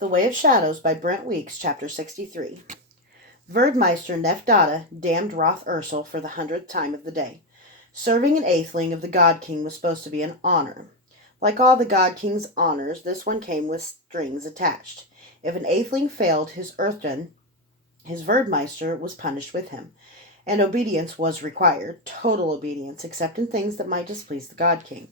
The Way of Shadows by Brent Weeks, Chapter 63. Verdmeister Nefdada damned Roth Ursel for the 100th time of the day. Serving an eighthling of the God King was supposed to be an honor. Like all the God King's honors, this one came with strings attached. If an eighthling failed his earthen, his Verdmeister was punished with him, and obedience was required, total obedience, except in things that might displease the God King,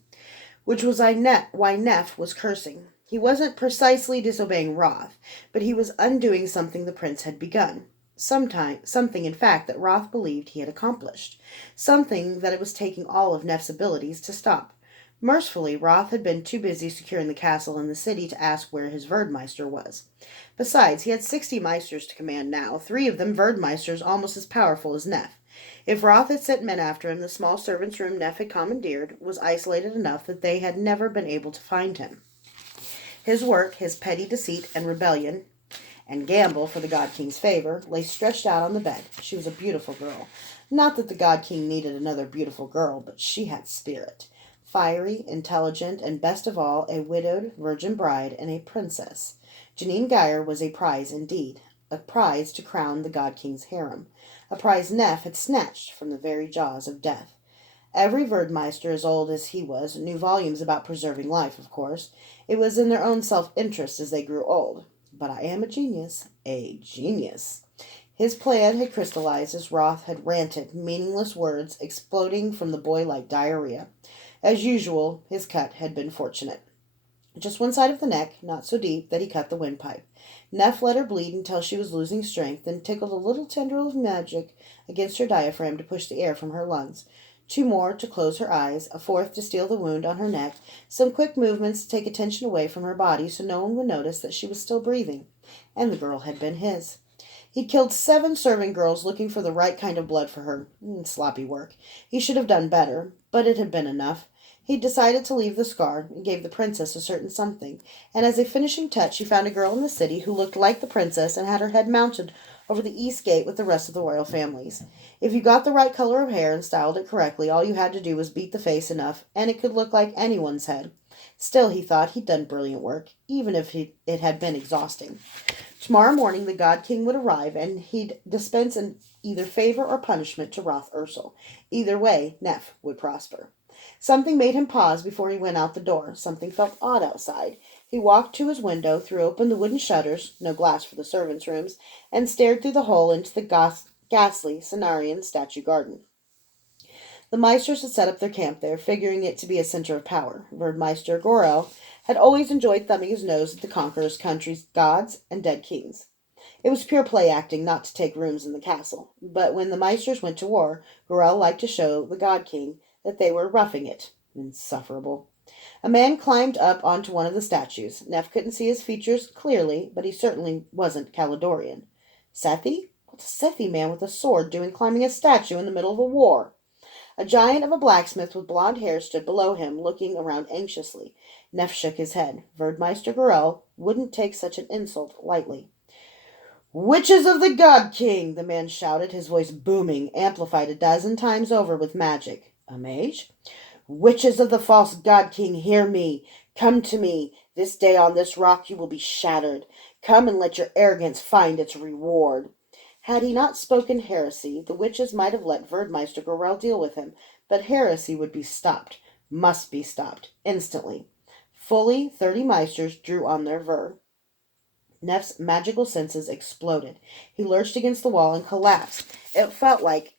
which was why Neff was cursing. He wasn't precisely disobeying Roth, but he was undoing something the prince had begun. Something, in fact, that Roth believed he had accomplished. Something that it was taking all of Neff's abilities to stop. Mercifully, Roth had been too busy securing the castle and the city to ask where his Verdmeister was. Besides, he had 60 Meisters to command now, 3 of them Verdmeisters almost as powerful as Neff. If Roth had sent men after him, the small servants' room Neff had commandeered was isolated enough that they had never been able to find him. His work, his petty deceit and rebellion, and gamble for the God King's favor, lay stretched out on the bed. She was a beautiful girl. Not that the God King needed another beautiful girl, but she had spirit. Fiery, intelligent, and best of all, a widowed virgin bride and a princess. Janine Geyer was a prize indeed, a prize to crown the God King's harem, a prize Neff had snatched from the very jaws of death. Every Verdmeister, as old as he was, knew volumes about preserving life, of course. It was in their own self-interest as they grew old. But I am a genius. A genius. His plan had crystallized as Roth had ranted, meaningless words exploding from the boy like diarrhea. As usual, his cut had been fortunate. Just one side of the neck, not so deep that he cut the windpipe. Neff let her bleed until she was losing strength, then tickled a little tendril of magic against her diaphragm to push the air from her lungs. 2 more to close her eyes, a 4th to steal the wound on her neck, some quick movements to take attention away from her body so no one would notice that she was still breathing. And the girl had been his. He'd killed 7 serving girls looking for the right kind of blood for her. Sloppy work. He should have done better, but it had been enough. He'd decided to leave the scar and gave the princess a certain something, and as a finishing touch he found a girl in the city who looked like the princess and had her head mounted over the east gate with the rest of the royal families. If you got the right color of hair and styled it correctly, all you had to do was beat the face enough, and it could look like anyone's head. Still, he thought he'd done brilliant work, even if it had been exhausting. Tomorrow morning the God King would arrive, and he'd dispense either favor or punishment to Roth Ursel. Either way, Neff would prosper. Something made him pause before he went out the door. Something felt odd outside. He walked to his window, threw open the wooden shutters, no glass for the servants' rooms, and stared through the hole into the ghastly Cenarian statue garden. The Meisters had set up their camp there, figuring it to be a center of power. Verdmeister Gorel had always enjoyed thumbing his nose at the conqueror's country's gods and dead kings. It was pure play acting not to take rooms in the castle, but when the Meisters went to war, Gorel liked to show the God King that they were roughing it. Insufferable. A man climbed up onto one of the statues. Neff couldn't see his features clearly, but he certainly wasn't Caledorian. Sethi? What's a Sethi man with a sword doing climbing a statue in the middle of a war? A giant of a blacksmith with blond hair stood below him, looking around anxiously. Neff shook his head. Verdmeister Gorel wouldn't take such an insult lightly. "Witches of the God King!" the man shouted, his voice booming, amplified a dozen times over with magic. A mage? "Witches of the false God King, hear me. Come to me. This day on this rock you will be shattered. Come and let your arrogance find its reward." Had he not spoken heresy, the witches might have let Verdmeister Gorel deal with him, but heresy would be stopped, must be stopped, instantly. Fully 30 Meisters drew on their ver. Neff's magical senses exploded. He lurched against the wall and collapsed. It felt like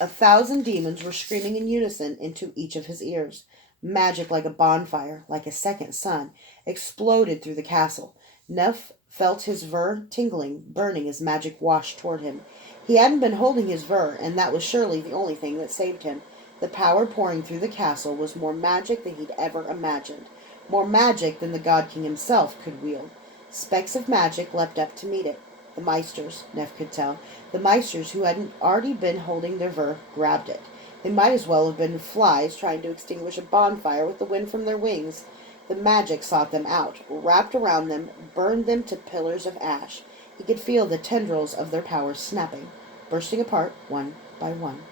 1,000 demons were screaming in unison into each of his ears. Magic like a bonfire, like a second sun, exploded through the castle. Neff felt his ver tingling, burning as magic washed toward him. He hadn't been holding his ver, and that was surely the only thing that saved him. The power pouring through the castle was more magic than he'd ever imagined. More magic than the God King himself could wield. Specks of magic leapt up to meet it. The Meisters, Neff could tell, the Meisters who hadn't already been holding their ver, grabbed it. They might as well have been flies trying to extinguish a bonfire with the wind from their wings. The magic sought them out, wrapped around them, burned them to pillars of ash. He could feel the tendrils of their power snapping, bursting apart one by one.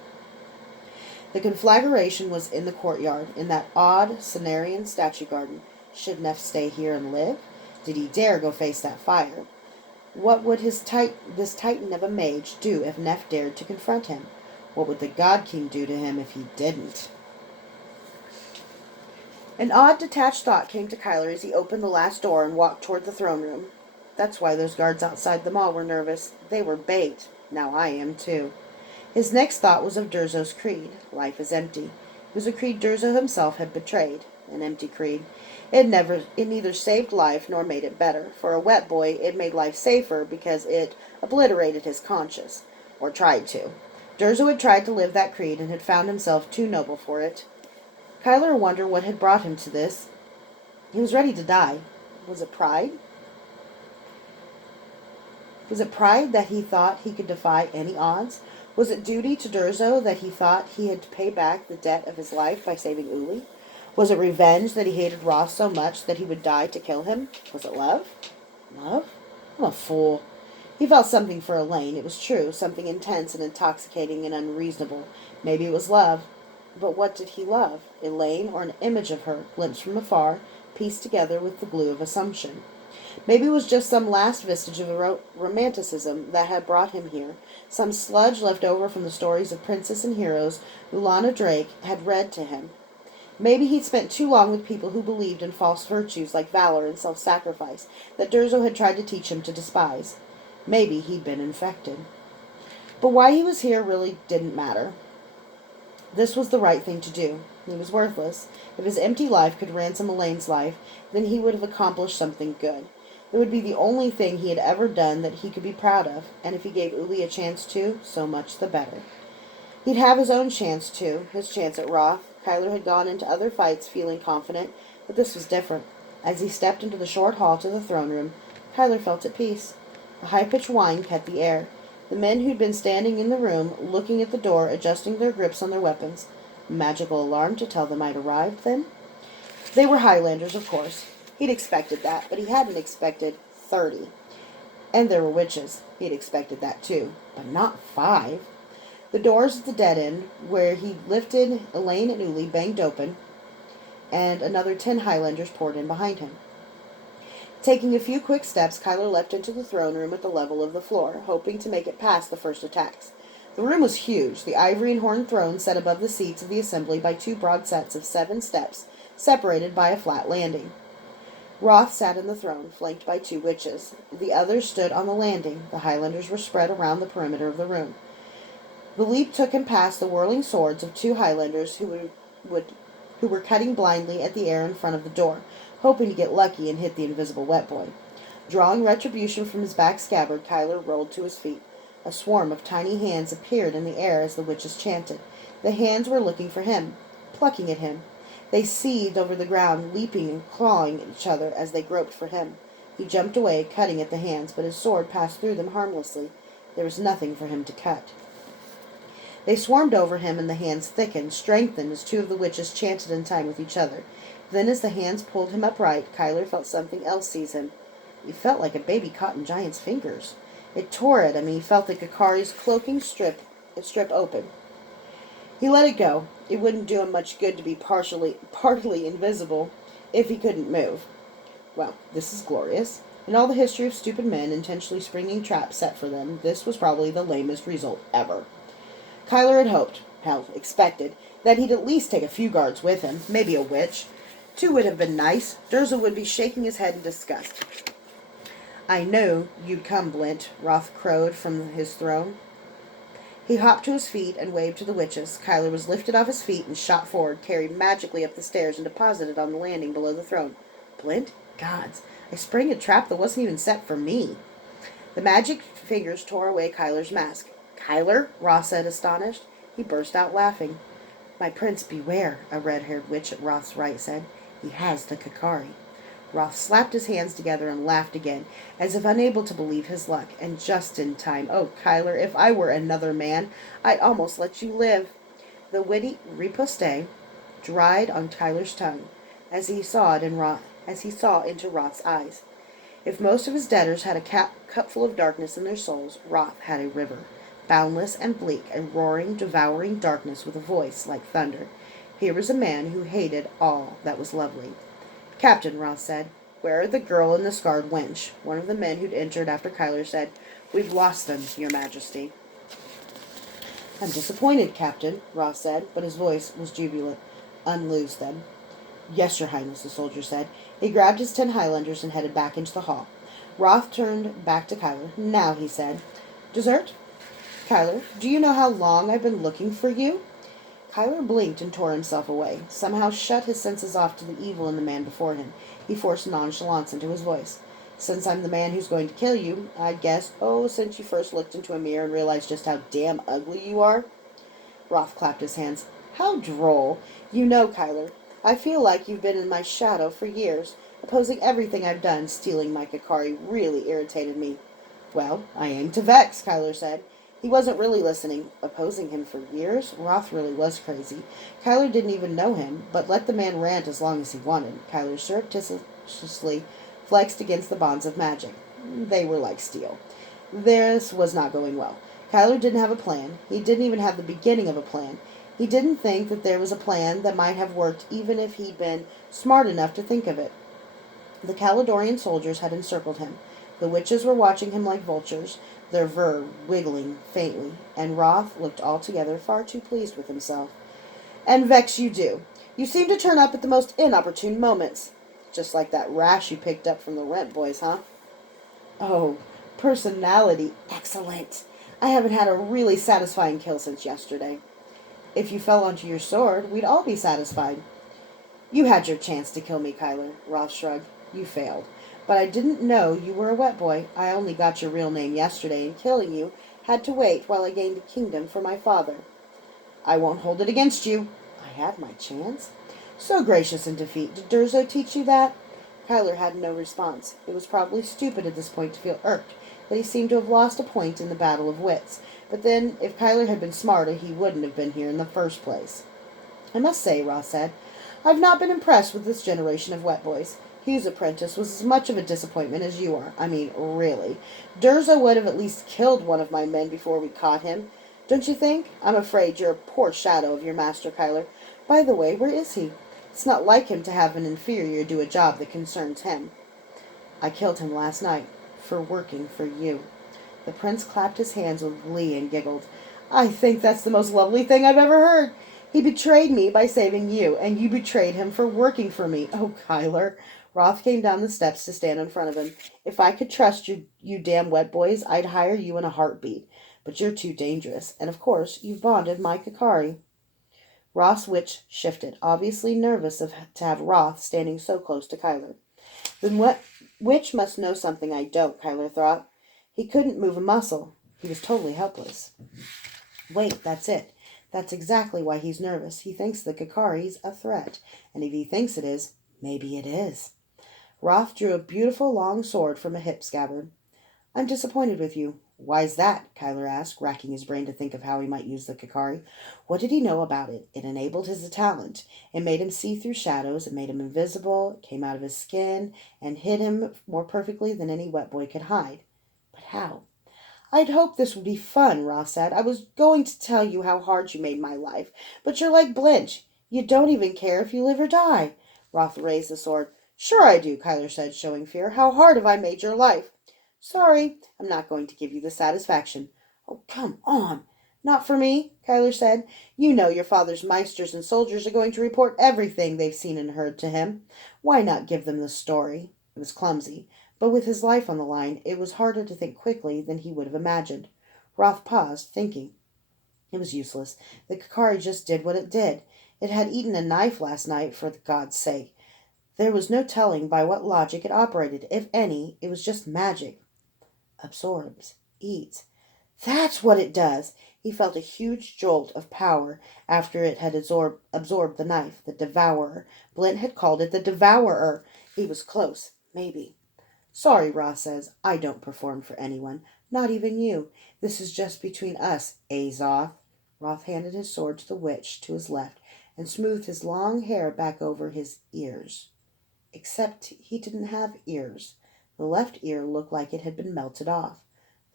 The conflagration was in the courtyard, in that odd Cenarian statue garden. Should Neff stay here and live? Did he dare go face that fire? What would this titan of a mage do if Neff dared to confront him? What would the God King do to him if he didn't? An odd, detached thought came to Kyler as he opened the last door and walked toward the throne room. That's why those guards outside the mall were nervous. They were bait. Now I am too. His next thought was of Durzo's creed. Life is empty. It was a creed Durzo himself had betrayed. An empty creed. It neither saved life nor made it better. For a wet boy, it made life safer because it obliterated his conscience. Or tried to. Durzo had tried to live that creed and had found himself too noble for it. Kyler wondered what had brought him to this. He was ready to die. Was it pride? Was it pride that he thought he could defy any odds? Was it duty to Durzo that he thought he had to pay back the debt of his life by saving Uli? Was it revenge that he hated Roth so much that he would die to kill him? Was it love? Love? I'm a fool. He felt something for Elaine, it was true, something intense and intoxicating and unreasonable. Maybe it was love. But what did he love? Elaine, or an image of her, glimpsed from afar, pieced together with the glue of assumption? Maybe it was just some last vestige of romanticism that had brought him here, some sludge left over from the stories of princes and heroes Lana Drake had read to him. Maybe he'd spent too long with people who believed in false virtues like valor and self-sacrifice that Durzo had tried to teach him to despise. Maybe he'd been infected. But why he was here really didn't matter. This was the right thing to do. He was worthless. If his empty life could ransom Elaine's life, then he would have accomplished something good. It would be the only thing he had ever done that he could be proud of, and if he gave Uli a chance too, so much the better. He'd have his own chance too, his chance at Roth. Kyler had gone into other fights feeling confident, but this was different. As he stepped into the short hall to the throne room, Kyler felt at peace. A high-pitched whine cut the air. The men who'd been standing in the room, looking at the door, adjusting their grips on their weapons. A magical alarm to tell them I'd arrived, then? They were Highlanders, of course. He'd expected that, but he hadn't expected 30. And there were witches. He'd expected that, too. But not 5. The doors at the dead end, where he lifted Elaine and Uli, banged open, and another 10 Highlanders poured in behind him. Taking a few quick steps, Kyler leapt into the throne room at the level of the floor, hoping to make it past the first attacks. The room was huge, the ivory and horn throne set above the seats of the assembly by 2 broad sets of 7 steps, separated by a flat landing. Roth sat in the throne, flanked by 2 witches. The others stood on the landing. The Highlanders were spread around the perimeter of the room. The leap took him past the whirling swords of 2 Highlanders who were cutting blindly at the air in front of the door, hoping to get lucky and hit the invisible wet boy. Drawing retribution from his back scabbard, Kyler rolled to his feet. A swarm of tiny hands appeared in the air as the witches chanted. The hands were looking for him, plucking at him. They seethed over the ground, leaping and clawing at each other as they groped for him. He jumped away, cutting at the hands, but his sword passed through them harmlessly. There was nothing for him to cut. They swarmed over him, and the hands thickened, strengthened, as 2 of the witches chanted in time with each other. Then, as the hands pulled him upright, Kyler felt something else seize him. He felt like a baby caught in giant's fingers. It tore at him, and he felt the Kakari's cloaking strip open. He let it go. It wouldn't do him much good to be partly invisible if he couldn't move. Well, this is glorious. In all the history of stupid men intentionally springing traps set for them, this was probably the lamest result ever. Kyler had hoped, expected, that he'd at least take a few guards with him, maybe a witch. 2 would have been nice. Durzo would be shaking his head in disgust. I know you'd come, Brent, Roth crowed from his throne. He hopped to his feet and waved to the witches. Kyler was lifted off his feet and shot forward, carried magically up the stairs and deposited on the landing below the throne. Brent? Gods, I sprang a trap that wasn't even set for me. The magic fingers tore away Kyler's mask. Kyler? Roth said, astonished. He burst out laughing. My prince, beware, a red-haired witch at Roth's right said. He has the Kakari. Roth slapped his hands together and laughed again, as if unable to believe his luck, and just in time. Oh, Kyler, if I were another man, I'd almost let you live. The witty riposte dried on Kyler's tongue, as he saw into Roth's eyes. If most of his debtors had a cupful of darkness in their souls, Roth had a river, boundless and bleak, a roaring, devouring darkness with a voice like thunder. Here was a man who hated all that was lovely. Captain, Roth said, "Where are the girl and the scarred wench?" One of the men who'd entered after Kyler said, "We've lost them, your majesty." "I'm disappointed, Captain," Roth said, but his voice was jubilant. "Unloose them." "Yes, your highness," the soldier said. He grabbed his 10 Highlanders and headed back into the hall. Roth turned back to Kyler. "Now," he said. "Dessert?" "Kyler, do you know how long I've been looking for you?" Kyler blinked and tore himself away, somehow shut his senses off to the evil in the man before him. He forced nonchalance into his voice. "Since I'm the man who's going to kill you, I guess, since you first looked into a mirror and realized just how damn ugly you are." Roth clapped his hands. "How droll. You know, Kyler, I feel like you've been in my shadow for years. Opposing everything I've done, stealing my Kakari really irritated me." "Well, I aim to vex," Kyler said. He wasn't really listening. Opposing him for years? Roth really was crazy. Kyler didn't even know him, but let the man rant as long as he wanted. Kyler surreptitiously flexed against the bonds of magic. They were like steel. This was not going well. Kyler didn't have a plan. He didn't even have the beginning of a plan. He didn't think that there was a plan that might have worked even if he'd been smart enough to think of it. The Caledonian soldiers had encircled him. The witches were watching him like vultures, their fur wiggling faintly, and Roth looked altogether far too pleased with himself. "And vex you do. You seem to turn up at the most inopportune moments. Just like that rash you picked up from the rent boys, huh?" "Oh, personality. Excellent. I haven't had a really satisfying kill since yesterday." "If you fell onto your sword, we'd all be satisfied." "You had your chance to kill me, Kyler," Roth shrugged. "You failed. But I didn't know you were a wet boy. I only got your real name yesterday, and killing you had to wait while I gained a kingdom for my father." "I won't hold it against you." "I had my chance." "So gracious in defeat. Did Durzo teach you that?" Kyler had no response. It was probably stupid at this point to feel irked that he seemed to have lost a point in the battle of wits. But then, if Kyler had been smarter, he wouldn't have been here in the first place. "I must say," Ross said, "I've not been impressed with this generation of wet boys. Hugh's apprentice was as much of a disappointment as you are. I mean, really. Durzo would have at least killed one of my men before we caught him. Don't you think? I'm afraid you're a poor shadow of your master, Kyler. By the way, where is he? It's not like him to have an inferior do a job that concerns him." "I killed him last night, for working for you." The prince clapped his hands with glee and giggled. "I think that's the most lovely thing I've ever heard. He betrayed me by saving you, and you betrayed him for working for me. Oh, Kyler." Roth came down the steps to stand in front of him. "If I could trust you damn wet boys, I'd hire you in a heartbeat. But you're too dangerous, and of course you've bonded my Kakari." Roth's witch shifted, obviously nervous to have Roth standing so close to Kyler. "Then what witch must know something I don't," Kyler thought. He couldn't move a muscle. He was totally helpless. Wait, that's it. That's exactly why he's nervous. He thinks the Kakari's a threat. And if he thinks it is, maybe it is. Roth drew a beautiful long sword from a hip scabbard. "I'm disappointed with you." "Why's that?" Kyler asked, racking his brain to think of how he might use the Kakari. What did he know about it? It enabled his talent. It made him see through shadows. It made him invisible. It came out of his skin and hid him more perfectly than any wet boy could hide. But how? "I'd hoped this would be fun," Ross said. "I was going to tell you how hard you made my life. But you're like Blinch. You don't even care if you live or die." Roth raised the sword. "Sure I do," Kyler said, showing fear. "How hard have I made your life?" "Sorry, I'm not going to give you the satisfaction." "Oh, come on." "Not for me," Kyler said. "You know your father's meisters and soldiers are going to report everything they've seen and heard to him. Why not give them the story?" It was clumsy, but with his life on the line, it was harder to think quickly than he would have imagined. Roth paused, thinking. It was useless. The Kakari just did what it did. It had eaten a knife last night, for God's sake. There was no telling by what logic it operated. If any, it was just magic. Absorbs. Eats. That's what it does! He felt a huge jolt of power after it had absorbed the knife. The Devourer. Blint had called it the Devourer. He was close. Maybe. "Sorry," Ross says. "I don't perform for anyone. Not even you. This is just between us, Azoth." Roth handed his sword to the witch to his left and smoothed his long hair back over his ears. Except he didn't have ears. The left ear looked like it had been melted off.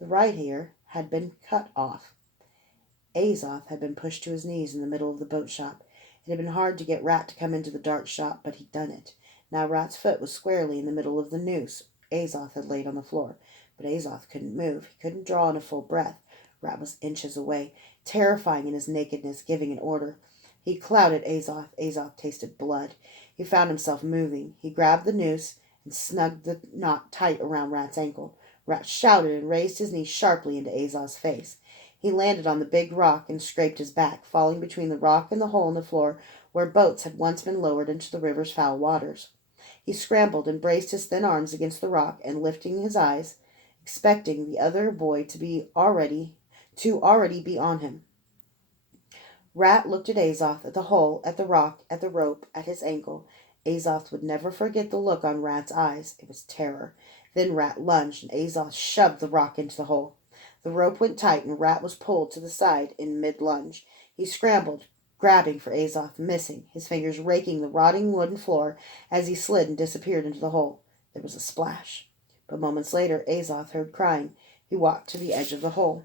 The right ear had been cut off. Azoth had been pushed to his knees in the middle of the boat shop. It had been hard to get Rat to come into the dark shop, but he'd done it. Now Rat's foot was squarely in the middle of the noose Azoth had laid on the floor, but Azoth couldn't move. He couldn't draw in a full breath. Rat was inches away, terrifying in his nakedness, giving an order. He clouted Azoth. Azoth tasted blood. He found himself moving. He grabbed the noose and snugged the knot tight around Rat's ankle. Rat shouted and raised his knee sharply into Azoth's face. He landed on the big rock and scraped his back, falling between the rock and the hole in the floor where boats had once been lowered into the river's foul waters. He scrambled and braced his thin arms against the rock, and lifting his eyes, expecting the other boy to already be on him. Rat looked at Azoth, at the hole, at the rock, at the rope, at his ankle. Azoth would never forget the look on Rat's eyes. It was terror. Then Rat lunged, and Azoth shoved the rock into the hole. The rope went tight, and Rat was pulled to the side in mid-lunge. He scrambled, grabbing for Azoth, missing, his fingers raking the rotting wooden floor as he slid and disappeared into the hole. There was a splash. But moments later, Azoth heard crying. He walked to the edge of the hole.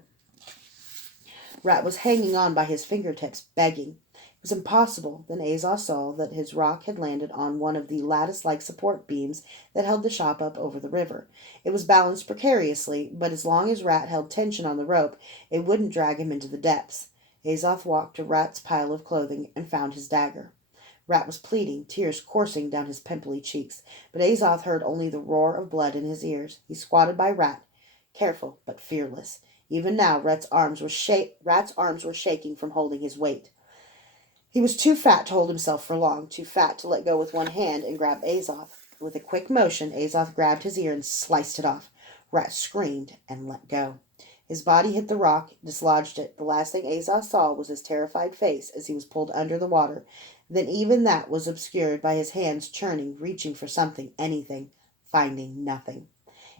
Rat was hanging on by his fingertips, begging. It was impossible. Then Azoth saw that his rock had landed on one of the lattice-like support beams that held the shop up over the river. It was balanced precariously, but as long as Rat held tension on the rope, it wouldn't drag him into the depths. Azoth walked to Rat's pile of clothing and found his dagger. Rat was pleading, tears coursing down his pimply cheeks, but Azoth heard only the roar of blood in his ears. He squatted by Rat, careful but fearless. Even now, Rat's arms were shaking from holding his weight. He was too fat to hold himself for long, too fat to let go with one hand and grab Azoth. With a quick motion, Azoth grabbed his ear and sliced it off. Rat screamed and let go. His body hit the rock, dislodged it. The last thing Azoth saw was his terrified face as he was pulled under the water. Then even that was obscured by his hands churning, reaching for something, anything, finding nothing.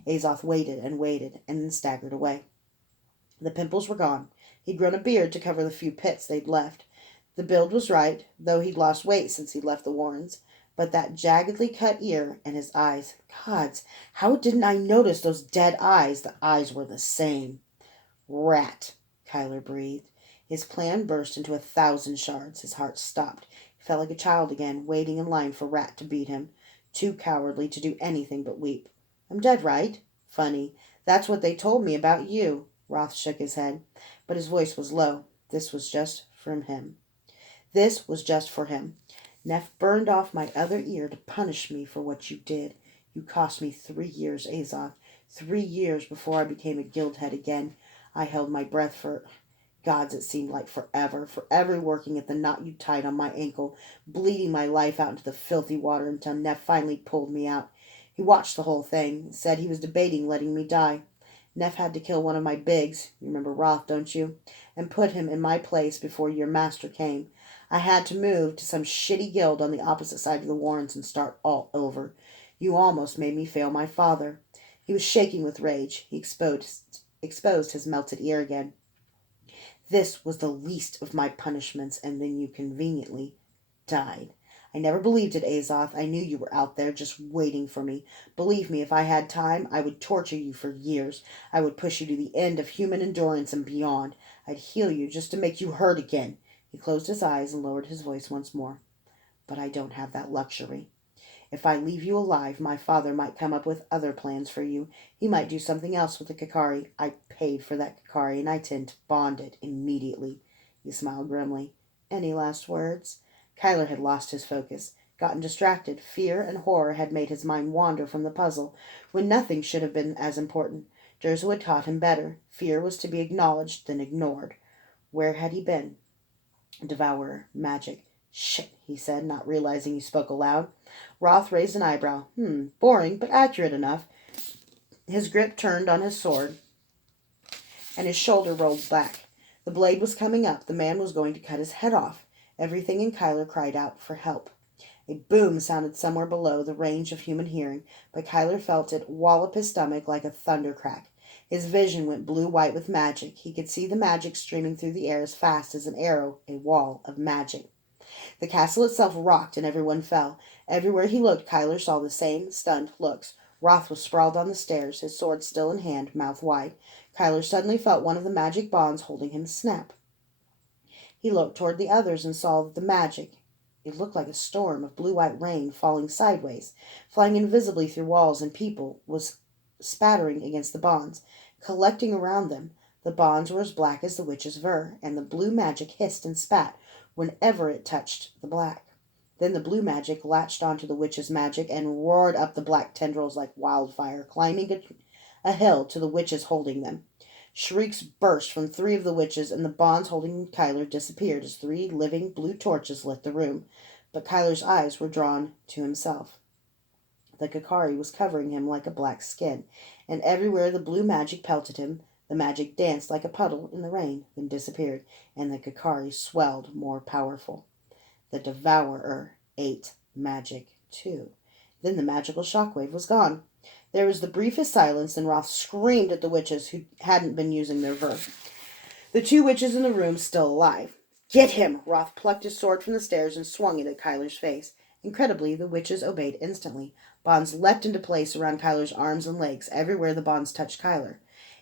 Azoth waited and then staggered away. The pimples were gone. He'd grown a beard to cover the few pits they'd left. The build was right, though he'd lost weight since he'd left the Warrens. But that jaggedly cut ear and his eyes. Gods, how didn't I notice those dead eyes? The eyes were the same. Rat, Kyler breathed. His plan burst into 1,000 shards. His heart stopped. He felt like a child again, waiting in line for Rat to beat him. Too cowardly to do anything but weep. I'm dead, right? Funny. That's what they told me about you. Roth shook his head, but his voice was low. This was just from him. This was just for him. Neff burned off my other ear to punish me for what you did. You cost me 3 years, Azoth. 3 years before I became a guildhead again. I held my breath for... Gods, it seemed like forever working at the knot you tied on my ankle, bleeding my life out into the filthy water until Neff finally pulled me out. He watched the whole thing, said he was debating letting me die. Neff had to kill one of my bigs, you remember Roth, don't you? And put him in my place before your master came. I had to move to some shitty guild on the opposite side of the Warrens and start all over. You almost made me fail my father. He was shaking with rage. He exposed his melted ear again. This was the least of my punishments, and then you conveniently died. I never believed it, Azoth. I knew you were out there just waiting for me. Believe me, if I had time, I would torture you for years. I would push you to the end of human endurance and beyond. I'd heal you just to make you hurt again. He closed his eyes and lowered his voice once more. But I don't have that luxury. If I leave you alive, my father might come up with other plans for you. He might do something else with the Kakari. I paid for that Kakari, and I intend to bond it immediately. He smiled grimly. Any last words? Kyler had lost his focus, gotten distracted. Fear and horror had made his mind wander from the puzzle, when nothing should have been as important. Jerzo had taught him better. Fear was to be acknowledged, then ignored. Where had he been? Devourer. Magic. Shit, he said, not realizing he spoke aloud. Roth raised an eyebrow. Boring, but accurate enough. His grip turned on his sword, and his shoulder rolled back. The blade was coming up. The man was going to cut his head off. Everything in Kyler cried out for help. A boom sounded somewhere below the range of human hearing, but Kyler felt it wallop his stomach like a thunder crack. His vision went blue-white with magic. He could see the magic streaming through the air as fast as an arrow, a wall of magic. The castle itself rocked and everyone fell. Everywhere he looked, Kyler saw the same stunned looks. Roth was sprawled on the stairs, his sword still in hand, mouth wide. Kyler suddenly felt one of the magic bonds holding him snap. He looked toward the others and saw that the magic It looked like a storm of blue-white rain falling sideways, flying invisibly through walls and people, was spattering against the bonds, collecting around them. The bonds were as black as the witch's fur, and the blue magic hissed and spat whenever it touched the black. Then the blue magic latched onto the witch's magic and roared up the black tendrils like wildfire, climbing a hill to the witches holding them. Shrieks burst from three of the witches, and the bonds holding Kyler disappeared as three living blue torches lit the room. But Kyler's eyes were drawn to himself. The Kakari was covering him like a black skin, and everywhere the blue magic pelted him, the magic danced like a puddle in the rain, then disappeared, and the Kakari swelled more powerful. The Devourer ate magic too. Then the magical shockwave was gone. There was the briefest silence, and Roth screamed at the witches who hadn't been using their verve. The two witches in the room still alive. "Get him!" Roth plucked his sword from the stairs and swung it at Kyler's face. Incredibly, the witches obeyed instantly. Bonds leapt into place around Kyler's arms and legs, everywhere the bonds touched Kyler.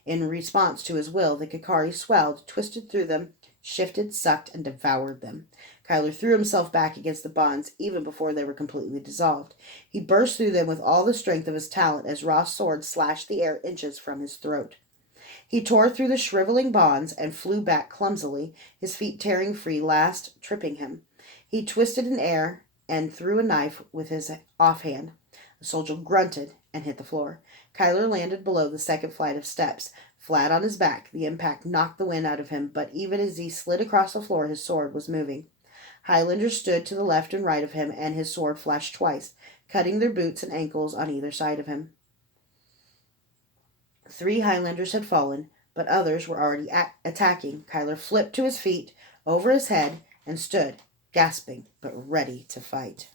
In response to his will, the Kakari swelled, twisted through them, shifted, sucked, and devoured them. Kyler threw himself back against the bonds even before they were completely dissolved. He burst through them with all the strength of his talent as Roth's sword slashed the air inches from his throat. He tore through the shriveling bonds and flew back clumsily, his feet tearing free, last tripping him. He twisted in air and threw a knife with his offhand. The soldier grunted and hit the floor. Kyler landed below the second flight of steps, flat on his back. The impact knocked the wind out of him, but even as he slid across the floor, his sword was moving. Highlander stood to the left and right of him, and his sword flashed twice, cutting their boots and ankles on either side of him. 3 Highlanders had fallen, but others were already attacking. Kyler flipped to his feet, over his head, and stood, gasping, but ready to fight.